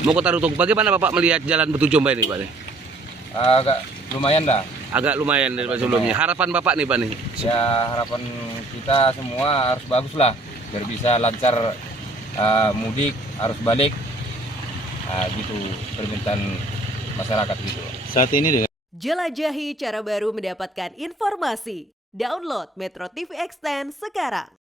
Mau ke Tarutung, bagaimana Bapak melihat Jalan Batu Jomba ini Pak? Agak lumayan dah. Agak lumayan dari sebelumnya. Harapan Bapak nih Pak nih? Ya harapan kita semua harus bagus lah, biar bisa lancar mudik, harus balik. Gitu permintaan masyarakat gitu. Saat ini dengan Jelajahi cara baru mendapatkan informasi. Download Metro TV Ekstrem sekarang.